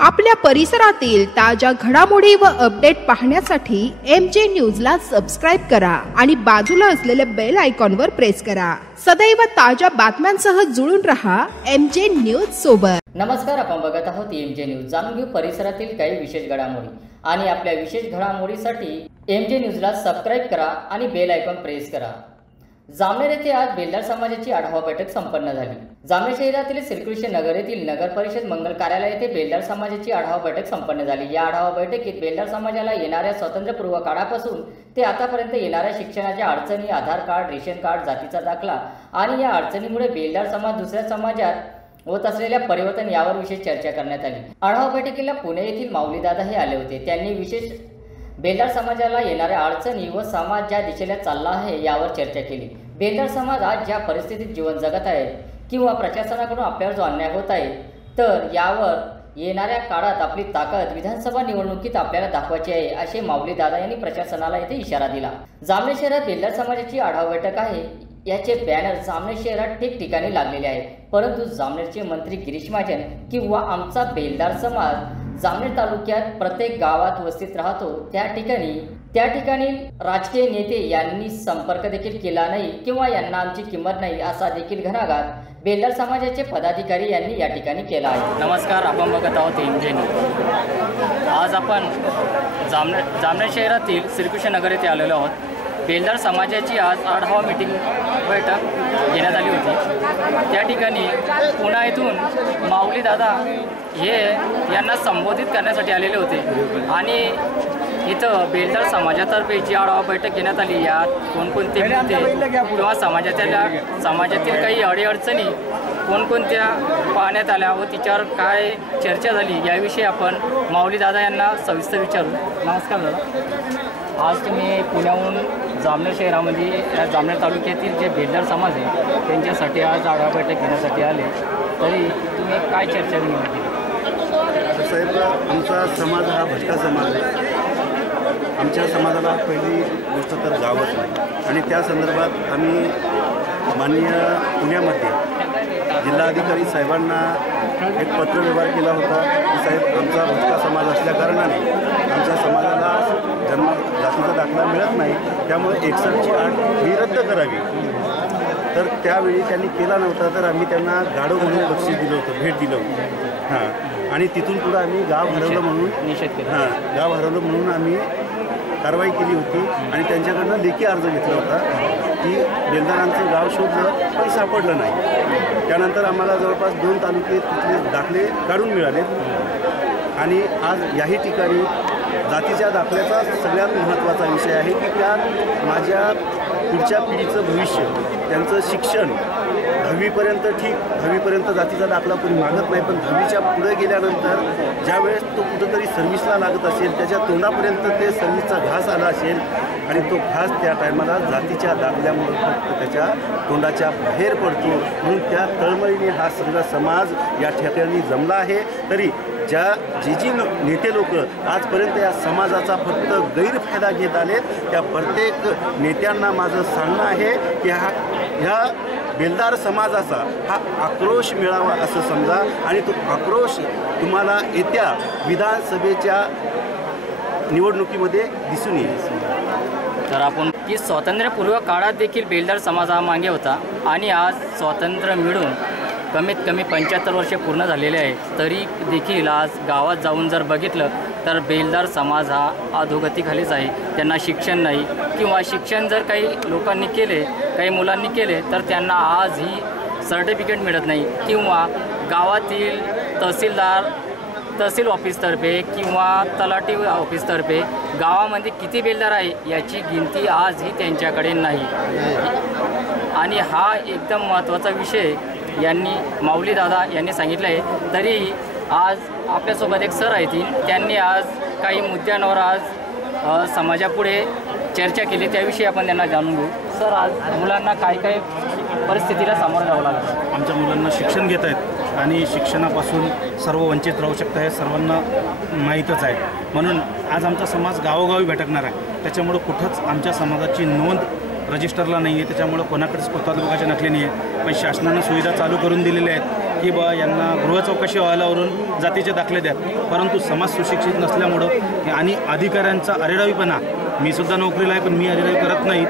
आपल्या परिसरातील ताज्या घडामोडी व अपडेट पाहण्यासाठी MJ न्यूजला सबस्क्राइब करा आणि बाजूला असलेले बेल आयकॉनवर प्रेस करा। सदैव ताज्या बातम्यांसह जुळून रहा MJ न्यूज सोबत। नमस्कार, आपण बघत आहोत MJ न्यूज। जाणून घेऊ परिसरातील काही विशेष घडामोडी आणि आपल्या विशेष घडामोडीसाठी MJ न्यूजला सबस्क्राइब करा आणि बेल आयकॉन प्रेस करा। जामनेर येथे आज बेलदार समाजाची आढावा बैठक संपन्न झाली। जामनेर शहरातील श्रीकृष्ण नगर येथील नगर परिषद मंगल कार्यालय येथे बेलदार समाजाची आढावा बैठक संपन्न झाली। या आढावा बैठकीत बेलदार समाजाला येणाऱ्या स्वातंत्र्यपूर्व काळापासून ते आतापर्यंत येणाऱ्या शिक्षणाच्या अडचणी, आधार कार्ड, रेशन कार्ड, जातीचा दाखला आणि या अडचणीमुळे बेलदार समाज दुसऱ्या समाजात होत असलेल्या परिवर्तन यावर विशेष चर्चा करण्यात आली। आढावा बैठकीला पुणे येथील माऊली दादा हे आले होते। त्यांनी विशेष बेलदार समाजाला येणाऱ्या अडचणी व समाज ज्या दिशेला चालला आहे यावर चर्चा केली। बेलदार समाज आज ज्या परिस्थितीत जीवन जगत आहे किंवा प्रशासनाकडून आपल्यावर जो अन्याय होत आहे, तर यावर येणाऱ्या काळात आपली ताकद विधानसभा निवडणुकीत आपल्याला दाखवायची आहे, असे माऊली दादा यांनी प्रशासनाला येथे इशारा दिला। जामनेर शहरात बेलदार समाजाची आढावा बैठक आहे, याचे बॅनर जामनेर शहरात ठिकठिकाणी लागलेले आहे, परंतु जामनेरचे मंत्री गिरीश महाजन किंवा आमचा बेलदार समाज जामनेर तालुक्यात प्रत्येक गावात वस्तीत राहतो, त्या ठिकाणी राजकीय नेते यांनी संपर्क देखील केला नाही किंवा यांना आमची किंमत नाही असा देखील घणाघात बेलदार समाजाचे पदाधिकारी यांनी या ठिकाणी केला आहे। नमस्कार, आपण बघत आहोत MJ न्यूज। आज आपण जामनेर शहरातील श्रीकृष्ण नगर येथे आलेलो आहोत। बेलदार समाजाची आज आढावा मीटिंग बैठक घेण्यात आली होती। त्या ठिकाणी पुणे येथून माऊली दादा हे यांना संबोधित करण्यासाठी आलेले होते आणि इथं बेलदार समाजातर्फे जी आढावा बैठक घेण्यात आली, यात कोणकोणते मुद्दे किंवा समाजातील काही अडीअडचणी कोणकोणत्या पाहण्यात आल्या व तिच्यावर काय चर्चा झाली याविषयी आपण माऊली दादा यांना सविस्तर विचारू। नमस्कार दादा, आज तुम्ही पुण्याहून जामनेर शहरामध्ये जामनेर तालुक्यातील जे बेलदार समाज आहे त्यांच्यासाठी आज आढावा बैठक घेण्यासाठी आले, तरी तुम्ही काय चर्चा केली? साहेब, आमचा समाज हा भटका समाज आहे। आमच्या समाजाला पहिली गोष्ट तर गावच नाही आणि त्या संदर्भात आम्ही माननीय पुण्यामध्ये जिल्हाधिकारी साहेबांना एक पत्रव्यवहार केला होता की साहेब, आमचा भटका समाज असल्याकारणाने आमच्या समाजाला जातीचा दाखला मिळत नाही, त्यामुळे 61ची अट ही रद्द करावी। तर त्यावेळी त्यांनी केला नव्हता, तर आम्ही त्यांना गाढव म्हणून बक्षीस दिलं होतं, भेट दिलं होतं। आणि तिथून पुढं आम्ही गाव हरवलं म्हणून आम्ही कारवाई केली होती आणि त्यांच्याकडनं लेखी अर्ज घेतला होता की बेलदारांचं गाव शोधलं पण सापडलं नाही। त्यानंतर आम्हाला जवळपास 2 तालुके तिथले दाखले काढून मिळाले आणि आज याही ठिकाणी जातीच्या दाखल्याचा सगळ्यात महत्त्वाचा विषय आहे की त्यात माझ्या पुढच्या पिढीचं भविष्य, त्यांचं शिक्षण 10वीपर्यंत ठीक, 10वीपर्यंत जातीचा दाखला कोणी मागत नाही, पण 10वीच्या पुढे गेल्यानंतर ज्यावेळेस तो कुठंतरी सर्व्हिसला लागत असेल, त्याच्या तोंडापर्यंत ते सर्व्हिसचा घास आला असेल आणि तो घास त्या टायमाला जातीच्या दाखल्यामुळे फक्त त्याच्या तोंडाच्या बाहेर पडतो, म्हणून त्या तळमळीने हा सगळा समाज या ठिकाणी जमला आहे। तरी जी नेते लोक आजपर्यंत या समाजाचा फक्त गैरफायदा घेत आलेत, त्या प्रत्येक नेत्यांना माझं सांगणं आहे की ह्या बेलदार समाजाचा हा आक्रोश मिळावा असं समजा आणि तो आक्रोश तुम्हाला येत्या विधानसभेच्या निवडणुकीमध्ये दिसून येईल। तर आपण की स्वातंत्र्यपूर्व काळात देखील बेलदार समाज हा मागे होता आणि आज स्वातंत्र्य मिळून कमीत कमी 75 वर्षे पूर्ण झालेले आहे, तरी देखील आज गावात जाऊन जर बघितलं तर बेलदार समाज हा अधोगतीखालीच आहे। त्यांना शिक्षण नाही किंवा शिक्षण जर काही लोकांनी केले, काही मुलांनी केले, तर त्यांना आजही सर्टिफिकेट मिळत नाही किंवा गावातील तहसील ऑफिसतर्फे किंवा तलाठी ऑफिसतर्फे गावामध्ये किती बेलदार आहे याची गिनती आजही त्यांच्याकडे नाही आणि हा एकदम महत्त्वाचा विषय यांनी माऊली दादा यांनी सांगितलं आहे। तरी आज आपल्यासोबत एक सर आहेत, त्यांनी आज काही मुद्द्यांवर आज समाजापुढे चर्चा केली, त्याविषयी आपण त्यांना जाणून घेऊ। सर, आज मुलांना काय काय परिस्थितीला सामोरं जावं लागतं? आमच्या मुलांना शिक्षण घेत आहेत, आणि शिक्षणापासून सर्व वंचित राहू शकतं हे सर्वांना माहीतच आहे. म्हणून आज आमचा समाज गावोगावी भटकणार आहे. त्याच्यामुळं कुठंच आमच्या समाजाची नोंद रजिस्टरला नाही आहे. त्याच्यामुळं कोणाकडेच तालुक्याचे नकली नाही आहे. पण शासनानं सुविधा चालू करून दिलेल्या आहेत की बा यांना गृहचौकशी अहवालावरून जातीचे दाखले द्या. परंतु समाज सुशिक्षित नसल्यामुळं आणि अधिकाऱ्यांचा अरेरावीपणा, मी सुद्धा नोकरीला आहे पण मी अरेरावी करत नाही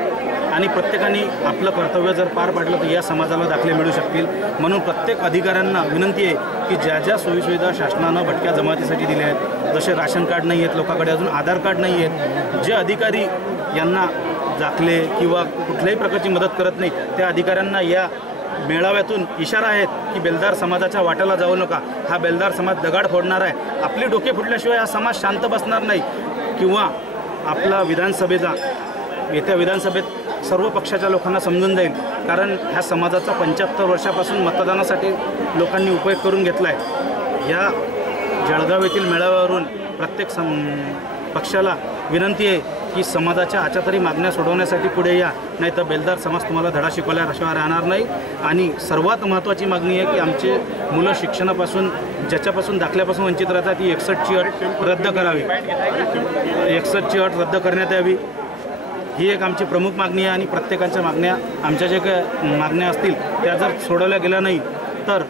आणि प्रत्येकाने आपलं कर्तव्य जर पार पाडलं तर या समाजाला दाखले मिळू शकतील. म्हणून प्रत्येक अधिकाऱ्यांना विनंती आहे की ज्या ज्या सोयीसुविधा शासनानं भटक्या जमातीसाठी दिल्या आहेत, जसे राशन कार्ड नाही आहेत, लोकांकडे अजून आधार कार्ड नाही आहेत, जे अधिकारी यांना दाखले किंवा कुठल्याही प्रकारची मदत करत नाही त्या अधिकाऱ्यांना या मेळाव्यातून इशारा आहेत की बेलदार समाजाच्या वाट्याला जाऊ नका. हा बेलदार समाज दगाड फोडणार आहे. आपले डोके फुटल्याशिवाय हा समाज शांत बसणार नाही. किंवा आपला येत्या विधानसभेत सर्व पक्षाच्या लोकांना समजून जाईल. कारण ह्या समाजाचा 75 वर्षापासून मतदानासाठी लोकांनी उपयोग करून घेतला आहे. या जळगाव येथील मेळाव्यावरून प्रत्येक पक्षाला विनंती आहे की समाजाच्या आजच्या तरी मागण्या सोडवण्यासाठी पुढे या, नाही तर बेलदार समाज तुम्हाला धडा शिकवल्याशिवाय राहणार नाही. आणि सर्वात महत्त्वाची मागणी आहे की आमचे मुलं शिक्षणापासून ज्याच्यापासून दाखल्यापासून वंचित राहतात ती 61ची अट रद्द करावी. 61ची अट रद्द करण्यात यावी ही एक आमची प्रमुख मागणी आहे. आणि प्रत्येकाच्या मागण्या, आमच्या जे काही मागण्या असतील त्या जर सोडवल्या गेल्या नाही तर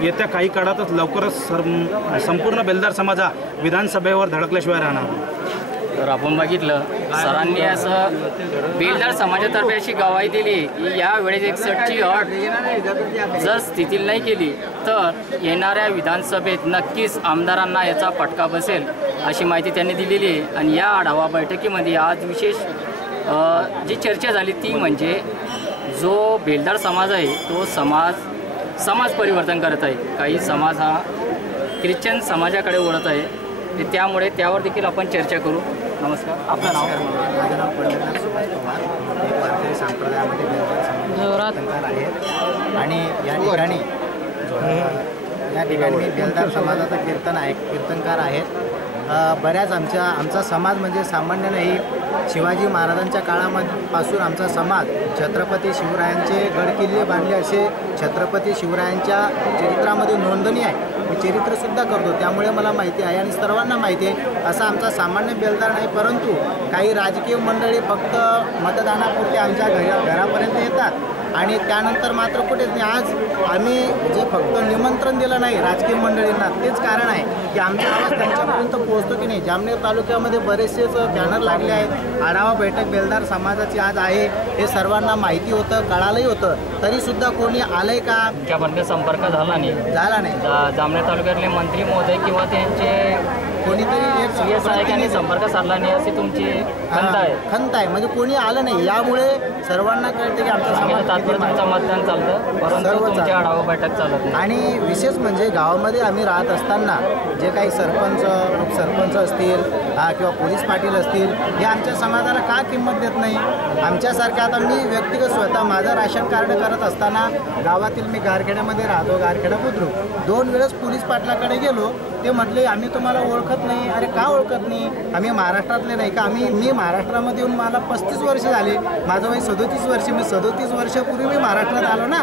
येत्या काही काळातच लवकरच संपूर्ण बेलदार समाज हा विधानसभेवर धडकल्याशिवाय राहणार. तर आपण बघितलं सरांनी असं बेलदार समाजातर्फे अशी ग्वाही दिली की या वेळेस 61ची अट जर स्थितीला नाही केली तर येणाऱ्या विधानसभेत नक्कीच आमदारांना याचा फटका बसेल अशी माहिती त्यांनी दिलेली आहे. आणि या आढावा बैठकीमध्ये आज विशेष जी चर्चा झाली ती म्हणजे जो बेलदार समाज आहे तो समाज परिवर्तन करत आहे. काही समाज हा ख्रिश्चन समाजाकडे वळत आहे. त्यामुळे त्यावर देखील आपण चर्चा करू. नमस्कार, आपलं नाव? माझं नाव पंडित सुभाष पवार. मी वारकरी संप्रदायामध्ये बेलदार आहे आणि या ठिकाणी मी बेलदार समाजाचा कीर्तनकार आहेत. बऱ्याच आमचा समाज म्हणजे सामान्य नाही, शिवाजी महाराजांच्या काळापासून आमचा समाज छत्रपती शिवरायांचे गडकिल्ले बांधले असे छत्रपती शिवरायांच्या चरित्रामध्ये नोंदणी आहे. मी चरित्रसुद्धा करतो त्यामुळे मला माहिती आहे आणि सर्वांना माहिती आहे. असा आमचा सामान्य बेलदार नाही, परंतु काही राजकीय मंडळी फक्त मतदानापुरते आमच्या घरापर्यंत येतात आणि त्यानंतर मात्र कुठेच नाही. आज आम्ही जे फक्त निमंत्रण दिलं नाही राजकीय मंडळींना तेच कारण आहे की आमचा आवाज त्यांच्यापर्यंत पोहोचतो की नाही. जामनेर तालुक्यामध्ये बरेचसेच बॅनर लागले आहेत. आढावा बैठक बेलदार समाजाची आज आहे हे सर्वांना माहिती होतं, कळालंही होतं, तरीसुद्धा कोणी आलंय का? तुमच्यापर्यंत संपर्क झाला नाही. जामनेर तालुक्यातले मंत्री महोदय किंवा त्यांचे कोणीतरी एक संपर्क साधला नाही अशी तुमची खंत आहे. म्हणजे कोणी आलं नाही. यामुळे सर्वांना कळते की आमचा समाज तात्पुरतं मतदान चालतं परंतु तुमची आढावा बैठक चालत नाही. आणि विशेष म्हणजे गावामध्ये आम्ही राहत असताना जे काही सरपंच उपसरपंच असतील किंवा पोलीस पाटील असतील हे आमच्या समाजाला का किंमत देत नाही? आमच्यासारख्या आता मी व्यक्तिगत स्वतः माझं राशन कार्ड करत असताना गावातील मी गारखेड्यामध्ये राहतो, गारखेडा बुद्रुक 2 वेळेस पोलीस पाटलाकडे गेलो. ते म्हटले आम्ही तुम्हाला ओळखत नाही. अरे का ओळखत नाही? आम्ही महाराष्ट्रातले नाही का? मी महाराष्ट्रामध्ये येऊन मला 35 वर्ष झाले. माझं वय 37 वर्ष. मी 37 वर्षापूर्वी मी महाराष्ट्रात आलो ना,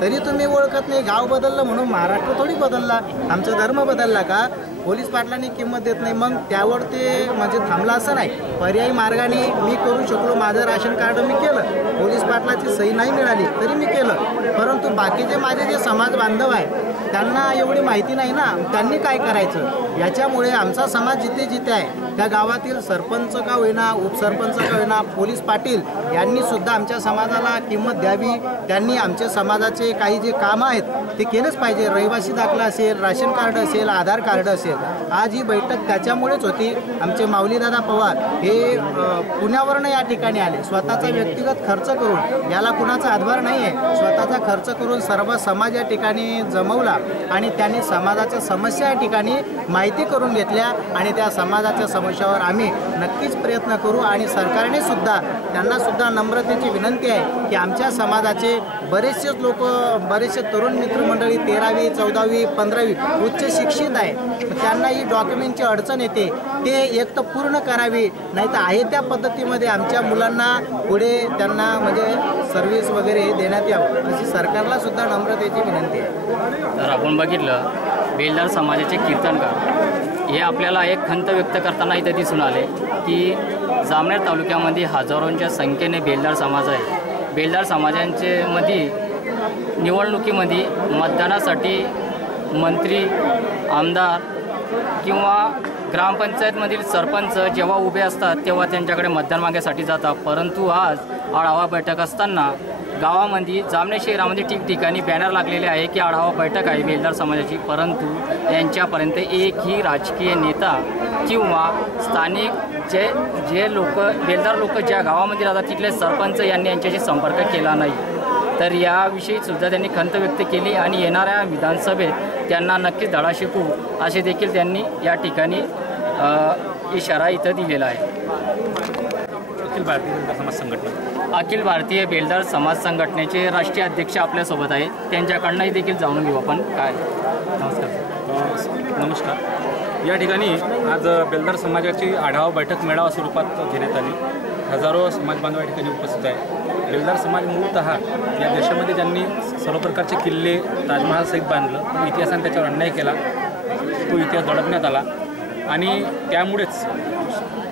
तरी तुम्ही ओळखत नाही. गाव बदललं म्हणून महाराष्ट्र थोडी बदलला, आमचा धर्म बदलला का? पोलीस पाटलांनी किंमत देत नाही. मग त्यावर ते म्हणजे थांबला असं नाही. पर्यायी मार्गाने मी करू शकलो. माझं राशन कार्ड मी केलं. पोलीस पाटलाची सही नाही मिळाली तरी मी केलं. परंतु बाकीचे माझे जे समाज बांधव आहे त्यांना एवढी माहिती नाही ना. त्यांनी काय करायचं? याच्यामुळे आमचा समाज जिथे जिथे आहे त्या गावातील सरपंच का होईना, उपसरपंच का होईना, पोलीस पाटील यांनी सुद्धा आमच्या समाजाला किंमत द्यावी. त्यांनी आमच्या समाजाचे काही जे कामं आहेत ते केलंच पाहिजे. रहिवासी दाखला असेल, राशन कार्ड असेल, आधार कार्ड असेल. आज ही बैठक त्याच्यामुळेच होती. आमचे माऊलीदादा पवार हे पुण्यावरनं या ठिकाणी आले. स्वतःचा व्यक्तिगत खर्च करून, याला कुणाचा हातभार नाही आहे, स्वतःचा खर्च करून सर्व समाज या ठिकाणी जमवला आणि त्यांनी समाजाच्या समस्या या ठिकाणी माहिती करून घेतल्या आणि त्या समाजाच्या समस्यावर आम्ही नक्कीच प्रयत्न करू. आणि सरकारने सुद्धा त्यांना सुद्धा नम्रतेची विनंती आहे की आमच्या समाजाचे बरेचसे लोक, बरेचसे तरुण मित्रमंडळी 13वी 14वी 15वी उच्च शिक्षित आहे. त्यांना ही डॉक्युमेंटची अडचण येते. ते एक तर पूर्ण करावी, नाही तर आहे त्या पद्धतीमध्ये आमच्या मुलांना पुढे त्यांना म्हणजे सर्व्हिस वगैरे देण्यात यावं अशी सरकारला सुद्धा नम्रतेची विनंती आहे. जर आपण बघितलं, बेलदार समाजाचे कीर्तनकार हे आपल्याला एक खंत व्यक्त करताना इथे दिसून आले की जामनेर तालुक्यामध्ये हजारोंच्या संख्येने बेलदार समाज आहे. बेलदार समाजांचे मध्ये निवडणुकीमध्ये मतदानासाठी मंत्री, आमदार किंवा ग्रामपंचायतमधील सरपंच जेव्हा उभे असतात तेव्हा त्यांच्याकडे मतदान मागण्यासाठी जातात. परंतु आज आढावा बैठक असताना गावामध्ये जामनेर शहरामध्ये ठिकठिकाणी बॅनर लागलेले आहे की आढावा बैठक आहे बेलदार समाजाची, परंतु यांच्यापर्यंत एकही राजकीय नेता किंवा स्थानिक जे लोक बेलदार लोक ज्या गावामध्ये राहतात तिथले सरपंच यांनी यांच्याशी संपर्क केला नाही. तर याविषयी सुद्धा त्यांनी खंत व्यक्त केली आणि येणाऱ्या विधानसभेत त्यांना नक्कीच धडा शिकू असे देखील त्यांनी या ठिकाणी इशारा इथं दिलेला आहे. अखिल भारतीय बेलदार समाज संघटनेचे राष्ट्रीय अध्यक्ष आपल्यासोबत आहेत, त्यांच्याकडनंही देखील जाणून घेऊ आपण काय. नमस्कार. या ठिकाणी आज बेलदार समाजाची आढावा बैठक मेळावा स्वरूपात घेण्यात आली. हजारो समाज बांधव या ठिकाणी उपस्थित आहे. बेलदार समाज मूळतः या देशामध्ये ज्यांनी सर्व प्रकारचे किल्ले ताजमहालसहित बांधलं, इतिहासाने त्याच्यावर अन्याय केला, तो इतिहास दडपण्यात आला आणि त्यामुळेच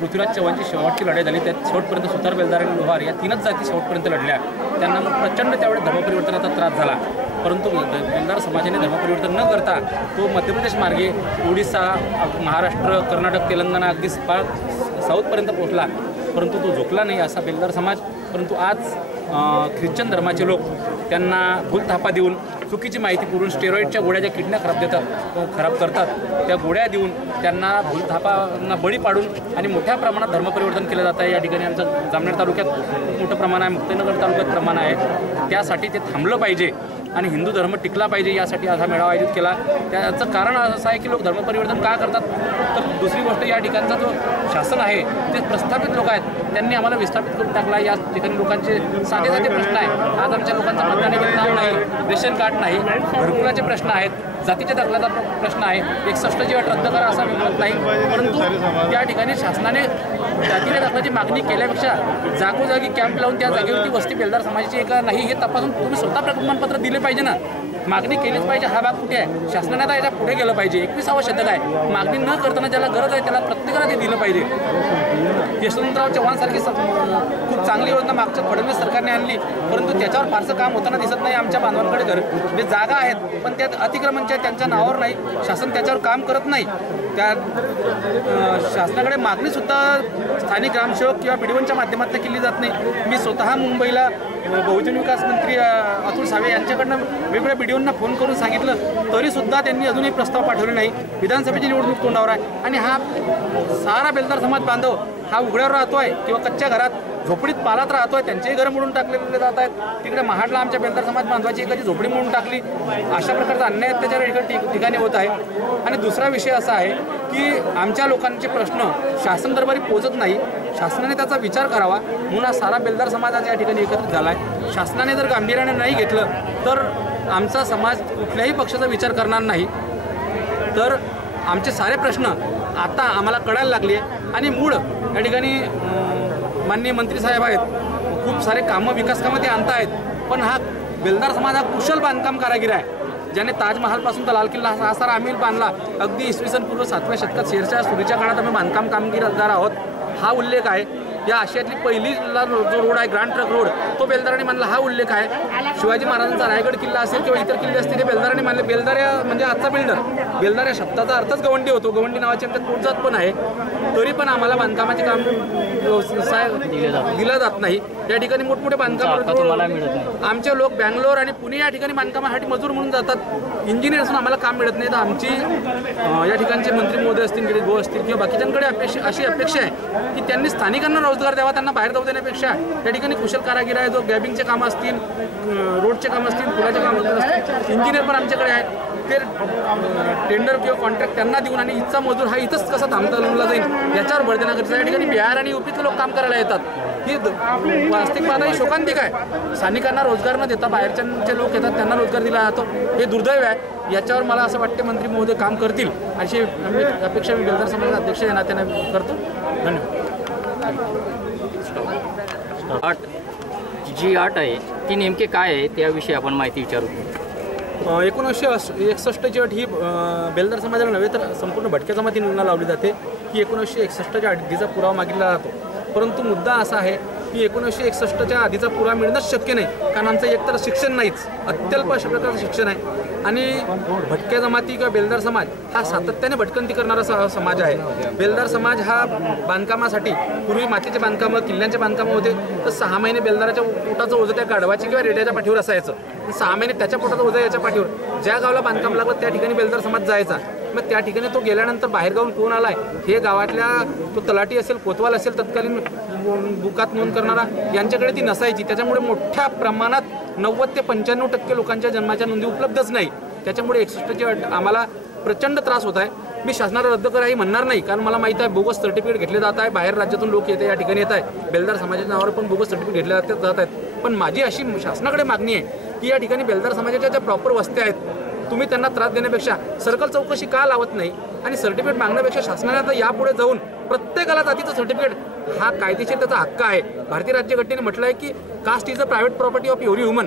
पृथ्वीराज चव्हाणची शेवटची लढाई झाली. त्यात शेवटपर्यंत सुतार, बेलदार आणि लोहार या तीनच जाती शेवटपर्यंत लढल्या. त्यांना मग प्रचंड त्यावेळेस धर्मपरिवर्तनाचा त्रास झाला. परंतु बेलदार समाजाने धर्मपरिवर्तन न करता तो मध्य प्रदेश मार्गे ओडिसा, महाराष्ट्र, कर्नाटक, तेलंगणा अगदी साऊथपर्यंत पोहोचला. परंतु तो झुकला नाही असा बेलदार समाज. परंतु आज ख्रिश्चन धर्माचे लोक त्यांना भूलथापा देऊन, चुकीची माहिती पुरवून, स्टेरॉईडच्या गोळ्या ज्या किडण्या खराब करतात त्या गोळ्या देऊन त्यांना भूलथापांना बळी पाडून आणि मोठ्या प्रमाणात धर्मपरिवर्तन केलं जात आहे. या ठिकाणी आमचं जामनेर तालुक्यात खूप मोठं प्रमाण आहे, मुक्ताईनगर तालुक्यात प्रमाण आहे. त्यासाठी ते थांबलं पाहिजे आणि हिंदू धर्म टिकला पाहिजे, यासाठी आज हा मेळावा आयोजित केला. त्याचं कारण असं आहे की लोक धर्मपरिवर्तन का करतात. तर दुसरी गोष्ट, या ठिकाणचा जो शासन आहे ते प्रस्थापित लोक आहेत, त्यांनी आम्हाला विस्थापित करून टाकला. या ठिकाणी लोकांचे साधे साधे प्रश्न आहेत. आज आमच्या लोकांचा मतदानावर नाव नाही, रेशन कार्ड नाही, घरकुलाचे प्रश्न आहेत, जातीच्या दाखल्याचा प्रश्न आहे, 61 अट रद्द करा असा म्हणत नाही. परंतु त्या ठिकाणी शासनाने जातीच्या दाखल्याची मागणी केल्यापेक्षा जागोजागी कॅम्प लावून त्या जागेवरती वस्ती बेलदार समाजाची एक नाही हे तपासून तुम्ही स्वतः प्रमाणपत्र दिले पाहिजे ना. मागणी केलीच पाहिजे. हा भाग कुठे आहे? शासनाने आता याच्या पुढे गेलं पाहिजे. 21वा शतक आहे. मागणी न करताना ज्याला गरज आहे त्याला प्रत्येकाला ते दिलं पाहिजे. यशवंतराव चव्हाणसारखी खूप चांगली योजना मागच्या फडणवीस सरकारने आणली, परंतु त्याच्यावर फारसं काम होताना दिसत नाही. आमच्या बांधवांकडे जे जागा आहेत पण त्यात अतिक्रमणच्या त्यांच्या नावावर नाही, शासन त्याच्यावर काम करत नाही. त्या शासनाकडे मागणीसुद्धा स्थानिक ग्रामसेवक किंवा BDOच्या माध्यमातून केली जात नाही. मी स्वतः मुंबईला बहुजन विकास मंत्री अतुल सावे यांच्याकडनं वेगवेगळ्या BDOंना फोन करून सांगितलं, तरीसुद्धा त्यांनी अजूनही प्रस्ताव पाठवले नाही. विधानसभेची निवडणूक तोंडावर आहे आणि हा सारा बेलदार समाज बांधव हा उघड्यावर राहतो आहे किंवा कच्च्या घरात झोपडीत पालात राहतो आहे. त्यांचेही घरं मोडून टाकलेले जात आहेत. तिकडे महाडला आमच्या बेलदार समाज बांधवाची एखादी झोपडी मोडून टाकली. अशा प्रकारचा अन्याय अत्याचार ठिकाणी होत आहे. आणि दुसरा विषय असा आहे की आमच्या लोकांचे प्रश्न शासन दरबारी पोहोचत नाही. शासनाने त्याचा विचार करावा म्हणून हा सारा बेलदार समाज आज या ठिकाणी एकत्रित झाला आहे. शासनाने जर गांभीर्याने नाही घेतलं तर आमचा समाज कुठल्याही पक्षाचा विचार करणार नाही. तर आमचे सारे प्रश्न आता आम्हाला कळायला लागले आणि मूळ या ठिकाणी माननीय मंत्रीसाहेब आहेत, खूप सारे कामं, विकास कामं ते आणत आहेत. पण हा बेलदार समाज हा कुशल बांधकाम कारागीर आहे, ज्याने ताजमहालपासून तर लाल किल्ला हा सारा आम्ही बांधला. अगदी इसवी सन पूर्व 7व्या शतकात शेरशाह सुरीच्या काळात आम्ही बांधकाम कामगिरीदार आहोत. हा उल्लेख आहे. या आशियातली पहिलीला जो रोड आहे ग्रँड ट्रक रोड तो बेलदाराने मानला, हा उल्लेख आहे. शिवाजी महाराजांचा रायगड किल्ला असेल किंवा इतर किल्ले असतील ते बेलदाराने मानले. बेलदार म्हणजे आजचा बिल्डर. बेलदार या शब्दाचा अर्थच गवंडी होतो. गवंडी नावाची आमच्यात पोटजात पण आहे. तरी पण आम्हाला बांधकामाचे काम व्यवसाय दिला जात नाही. या ठिकाणी मोठमोठे बांधकाम आमचे लोक बँगलोर आणि पुणे या ठिकाणी बांधकामासाठी मजूर म्हणून जातात. इंजिनियर असून आम्हाला काम मिळत नाही. तर आमची या ठिकाणचे मंत्री महोदय असतील, गिरीश भाऊ असतील किंवा बाकीच्यांकडे अशी अपेक्षा आहे की त्यांनी स्थानिकांना रोजगार द्यावा. त्यांना बाहेर जाऊ देण्यापेक्षा त्या ठिकाणी कुशल कारागीर आहे, जो गॅबिंगचे कामं असतील, रोडचे कामं असतील, पुलाचे कामं असतील, इंजिनियर पण आमच्याकडे आहे. ते टेंडर किंवा कॉन्ट्रॅक्ट त्यांना देऊन आणि इथचा मजूर हा इथंच कसा थांबता जाईल याच्यावर भर देण्याकरिता या ठिकाणी बिहार आणि UPचे लोक काम करायला येतात. ही वास्तविक पाहता ही शोकांतिक आहे. स्थानिकांना रोजगार न देता बाहेरच्यांचे लोक येतात, त्यांना रोजगार दिला जातो. हे दुर्दैव आहे. याच्यावर मला असं वाटते मंत्री महोदय काम करतील अशी अपेक्षा मी बेलदार समाजाचा अध्यक्ष या नात्याने करतो. धन्यवाद. जी अट आहे ती नेमकी काय आहे त्याविषयी आपण माहिती विचारू. 1961ची अट ही बेलदार समाजाला नव्हे तर संपूर्ण भटक्या जमातींना लावली जाते की 1961च्या आधीचा पुरावा मागितला जातो. परंतु मुद्दा असा आहे की 1961च्या आधीचा पुरावा मिळणंच शक्य नाही, कारण आमचं एकतर शिक्षण नाहीच, अत्यल्प अशा प्रकारचं शिक्षण आहे. आणि भटक्या जमाती किंवा बेलदार समाज हा सातत्याने भटकंती करणारा समाज आहे. बेलदार समाज हा बांधकामासाठी पूर्वी मातीचे बांधकामं, किल्ल्यांचे बांधकामं होते, तर 6 महिने बेलदाराच्या पोटाचं ओझं त्या गाढवाची किंवा रेड्याच्या पाठीवर असायचं. 6 महिने त्याच्या पोटाचं ओझं याच्या पाठीवर. ज्या गावाला बांधकाम लागलं त्या ठिकाणी बेलदार समाज जायचा. मग त्या ठिकाणी तो गेल्यानंतर बाहेरगावून कोण आलाय हे गावातल्या तो तलाठी असेल, कोतवाल असेल, तत्कालीन बुकात नोंद करणारा यांच्याकडे ती नसायची. त्याच्यामुळे मोठ्या प्रमाणात 90 ते 95% लोकांच्या जन्माच्या नोंदी उपलब्धच नाही. त्याच्यामुळे 61ची अट आम्हाला प्रचंड त्रास होत आहे. मी शासनाला रद्द करा हे म्हणणार नाही, कारण मला माहीत आहे बोगस सर्टिफिकेट घेतले जात आहे, बाहेर राज्यातून लोक येते या ठिकाणी येत आहे, बेलदार समाजाच्या नावावर पण बोगस सर्टिफिकेट घेतले जात आहेत. पण माझी अशी शासनाकडे मागणी आहे की या ठिकाणी बेलदार समाजाच्या ज्या प्रॉपर वस्त्या आहेत तुम्ही त्यांना त्रास देण्यापेक्षा सर्कल चौकशी का लावत नाही आणि सर्टिफिकेट मागण्यापेक्षा शासनाने आता यापुढे जाऊन प्रत्येकाला जातीचं सर्टिफिकेट हा कायदेशीर त्याचा हक्क आहे. भारतीय राज्यघटनेने म्हटलं आहे की caste is a private property of every human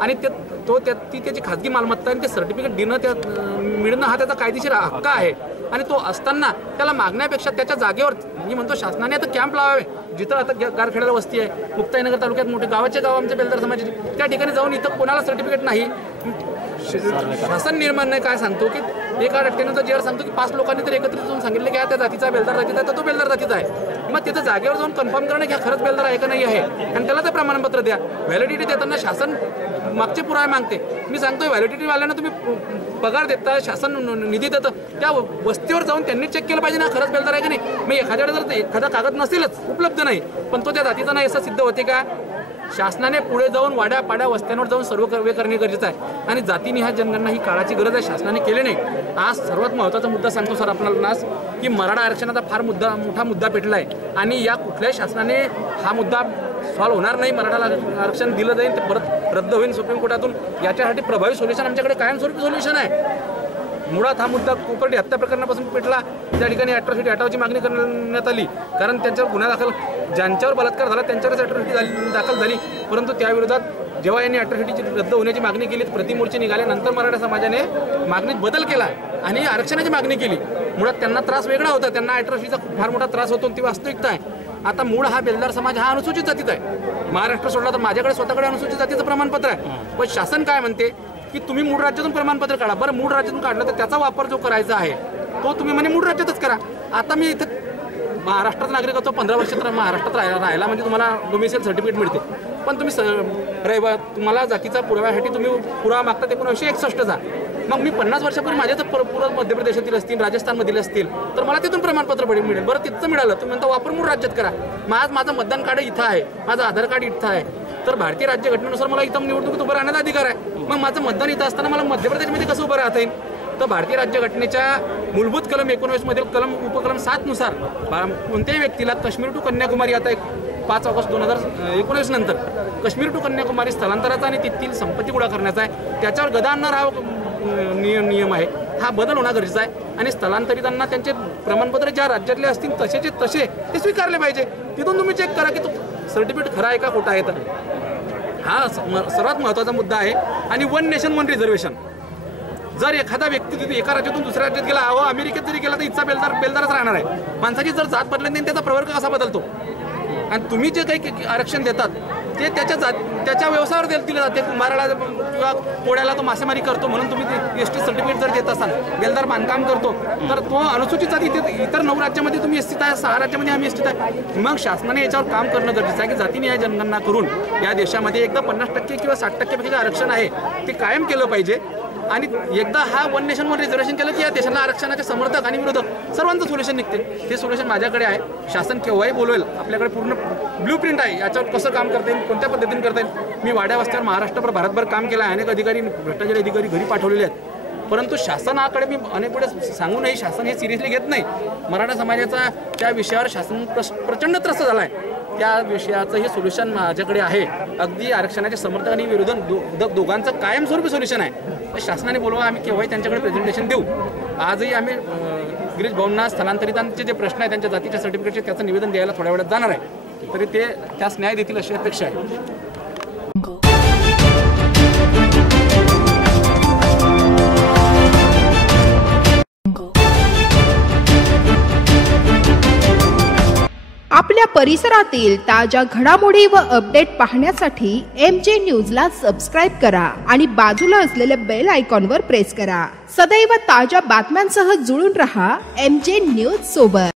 आणि ती त्याची खाजगी मालमत्ता आणि ते सर्टिफिकेट मिळणं हा त्याचा कायदेशीर हक्क आहे. आणि तो असताना त्याला मागण्यापेक्षा त्याच्या जागेवर मी म्हणतो शासनाने आता कॅम्प लावावे. जिथं आता गारखेड्याला वस्ती आहे, मुक्ताईनगर तालुक्यात मोठे गावाचे गाव आमच्या बेलदार समाजाचे, त्या ठिकाणी जाऊन इथं कोणाला सर्टिफिकेट नाही. शासन निर्माण काय सांगतो की एका रट्ट्यानंतर जे सांगतो की 5 लोकांनी तर एकत्रित जाऊन सांगितलं की त्या जातीचा बेलदार जातीचा आहे तर तो बेलदार जातीचा आहे. मग तिथं जागेवर जाऊन कन्फर्म करणं की खरंच बेलदार आहे का नाही आहे आणि त्याला ते प्रमाणपत्र द्या. व्हॅलिडिटी देताना शासन मागचे पुरावे मागते. मी सांगतोय व्हॅलिडिटीवाल्यांना तुम्ही पगार देता, शासन निधी देतं, त्या वस्तीवर जाऊन त्यांनी चेक केलं पाहिजे ना खरंच बेलदार आहे की नाही. मग एखाद्याकडे जर एखादा कागद नसेलच, उपलब्ध नाही, पण तो त्या जातीचा नाही असं सिद्ध होते का? शासनाने पुढे जाऊन वाड्या पाड्या वस्त्यांवर जाऊन सर्वे करणे गरजेचं आहे आणि जातीनिहाय जनगणना ही काळाची गरज आहे, शासनाने केले नाही. आज सर्वात महत्त्वाचा मुद्दा सांगतो सर आपल्याला की मराठा आरक्षणाचा फार मोठा मुद्दा पेटला आहे आणि या कुठल्याही शासनाने हा मुद्दा सॉल्व्ह होणार नाही. मराठाला आरक्षण दिलं जाईल ते परत रद्द होईल सुप्रीम कोर्टातून. याच्यासाठी प्रभावी सोल्युशन आमच्याकडे कायमस्वरूपी सोल्युशन आहे. मुळात हा मुद्दा कोपर्डी हत्या प्रकरणापासून पेटला. त्या ठिकाणी अॅट्रॉसिटी हटावाची मागणी करण्यात आली, कारण त्यांच्यावर गुन्हा दाखल, ज्यांच्यावर बलात्कार झाला त्यांच्यावरच अॅट्रॉसिटी दाखल झाली. परंतु त्याविरोधात जेव्हा यांनी अॅट्रॉसिटीची रद्द होण्याची मागणी केली, प्रतिमोर्चे निघाल्यानंतर मराठा समाजाने मागणीत बदल केला आणि आरक्षणाची मागणी केली. मुळात त्यांना त्रास वेगळा होता, त्यांना अॅट्रॉसिटीचा फार मोठा त्रास होतो, ती वास्तविकता आहे. आता मूळ हा बेलदार समाज हा अनुसूचित जातीचा आहे. महाराष्ट्र सोडला तर माझ्याकडे स्वतःकडे अनुसूचित जातीचं प्रमाणपत्र आहे. पण शासन काय म्हणते की तुम्ही मूळ राज्यातून प्रमाणपत्र काढा. बरं, मूळ राज्यातून काढलं तर त्याचा वापर जो करायचा आहे तो तुम्ही म्हणे मूळ राज्यातच करा. आता मी इथं महाराष्ट्रात नागरिक होतो, 15 वर्ष तर महाराष्ट्रात राहायला म्हणजे तुम्हाला डोमिसाईल सर्टिफिकेट मिळते. पण तुम्ही तुम्हाला जातीचा पुराव्यासाठी तुम्ही पुरावा मागता 1961चा. मग मी 50 वर्षापूर्वी माझ्या तर पूर्व मध्य प्रदेशातील असतील, राजस्थानमधील असतील तर मला तिथून प्रमाणपत्र मिळेल. बरं, तिथं मिळालं तुम्ही म्हणता वापर मूळ राज्यात करा. माझं मतदान कार्ड इथं आहे, माझं आधार कार्ड इथं आहे, तर भारतीय राज्यघटनेनुसार मला इथं निवडणुकीत उभं राहण्याचा अधिकार आहे. मग माझं मतदान इथं असताना मला मध्य प्रदेशमध्ये कसं उभं राहता येईल? तर भारतीय राज्यघटनेच्या मूलभूत कलम 19 मधील उपकलम 7 नुसार कोणत्याही व्यक्तीला काश्मीर टू कन्याकुमारी, आता 5 ऑगस्ट 2019 नंतर काश्मीर टू कन्याकुमारी स्थलांतराचा आणि तेथील संपत्ती गोळा करण्याचा आहे, त्याच्यावर गदा आणणार हा नियम आहे. हा बदल होणं गरजेचं आहे आणि स्थलांतरितांना त्यांचे प्रमाणपत्र ज्या राज्यातले असतील तसेचे तसे ते स्वीकारले पाहिजे. तिथून तुम्ही चेक करा की तो सर्टिफिकेट खरा आहे का खोटा आहे. तर हा सर्वात महत्त्वाचा मुद्दा आहे. आणि 1 नेशन 1 रिझर्वेशन, जर एखादा व्यक्ती तिथे एका राज्यातून दुसऱ्या राज्यात गेला, अमेरिकेत जरी गेला तर इथचा बेलदारच राहणार आहे. माणसाची जर जात बदलत नाही त्याचा प्रवर्ग कसा बदलतो? आणि तुम्ही जे काही आरक्षण देतात ते त्याच्या व्यवसायावर दिलं जाते. कुंभाराला किंवा कोड्याला तो मासेमारी करतो म्हणून तुम्ही एसटी सर्टिफिकेट जर देत असाल, बेलदार बांधकाम करतो तर तो अनुसूचित जाती. इतर 9 राज्यामध्ये तुम्ही एसटीत आहे, 6 राज्यामध्ये आम्ही एसटीत आहे. मग शासनाने याच्यावर काम करणं गरजेचं आहे की जातीनिहाय जनगणना करून या देशामध्ये एकदा 50% किंवा 60% आरक्षण आहे ते कायम केलं पाहिजे. आणि एकदा हा 1 नेशन 1 रिझर्वेशन केलं की या देशाला आरक्षणाचे समर्थक आणि विरोधक सर्वांचं सोल्युशन निघते. ते सोल्युशन माझ्याकडे आहे. शासन केव्हाही बोलवेल, आपल्याकडे पूर्ण ब्लूप्रिंट आहे याच्यावर कसं काम करता येईल, कोणत्या पद्धतीने करता येईल. मी वाड्या वस्त्यावर महाराष्ट्रभर भारतभर काम केलं आहे. अनेक अधिकारी, भ्रष्टाचारी अधिकारी घरी पाठवलेले आहेत. परंतु शासनाकडे मी अनेक वेळेस सांगूनही शासन हे सिरियसली घेत नाही. मराठा समाजाचा त्या विषयावर शासन प्रचंड त्रस्त झाला आहे. त्या विषयाचं हे सोल्युशन माझ्याकडे आहे. अगदी आरक्षणाचे समर्थक आणि विरोधक दोघांचं कायमस्वरूपी सोल्युशन आहे. शासनाने बोलवा, आम्ही केव्हाही त्यांच्याकडे प्रेझेंटेशन देऊ. आजही आम्ही गिरीश भाऊंना स्थलांतरितांचे जे प्रश्न आहेत त्यांच्या जातीच्या सर्टिफिकेटचे त्याचं निवेदन द्यायला थोड्या वेळात जाणार आहे, तरी ते त्यास न्याय देतील अशी अपेक्षा आहे. आपल्या परिसरातील ताज्या घडामोडी व अपडेट पाहण्यासाठी MJ न्यूजला सबस्क्राईब करा आणि बाजूला असलेल्या बेल आयकॉनवर प्रेस करा. सदैव ताज्या बातम्यांसह जुळून रहा MJ न्यूज सोबत.